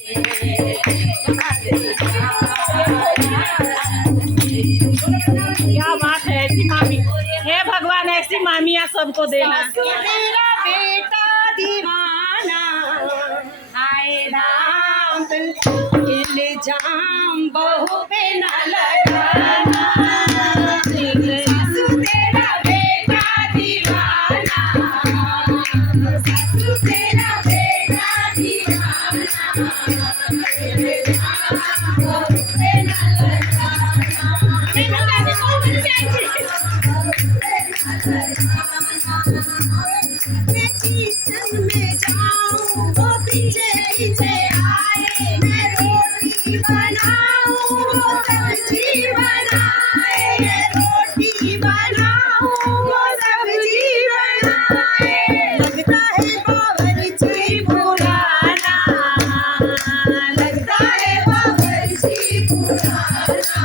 क्या बात है, ऐसी मामी। हे भगवान, ऐसी मामियाँ सबको देना। मेरा बेटा दीवाना हाय राम इल्जाम बहू पे न लगाना सासू तेरा बेटा दीवाना सासू तेरा बेटा दीवाना इल्जाम बहू पे न लगाना मैं किचन में जाऊं वो पीछे पीछे आए मैं रोटी बनाऊं वो सब्जी बनाए मैं रोटी बनाऊं वो सब्जी बनाए लगता है बावर्ची पुराना लगता है बावर्ची पुराना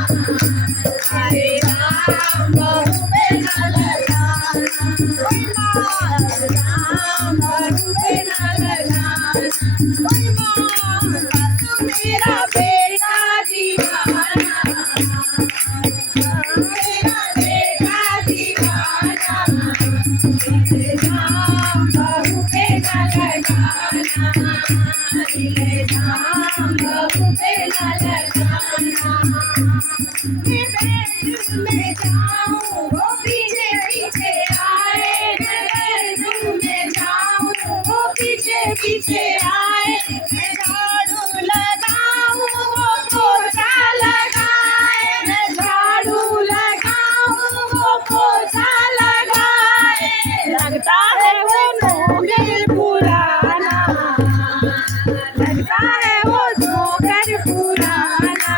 अरे राम बहू पे न लगाना राम बहू पे न लगाना ओए माँ सासू मेरा बेटा दीवाना मेरा बेटा दीवाना राम बहू पे न लगाना राम बहू पे न लगाना मैं बेडरूम में जाऊं वो पीछे पीछे आए मैं बेडरूम में जाऊं वो पीछे पीछे आए मैं झाड़ू लगाऊं वो पोछा लगाए मैं झाड़ू लगाऊं वो पोछा लगाए लगता है वो नौकर पुराना लगता है वो नौकर पुराना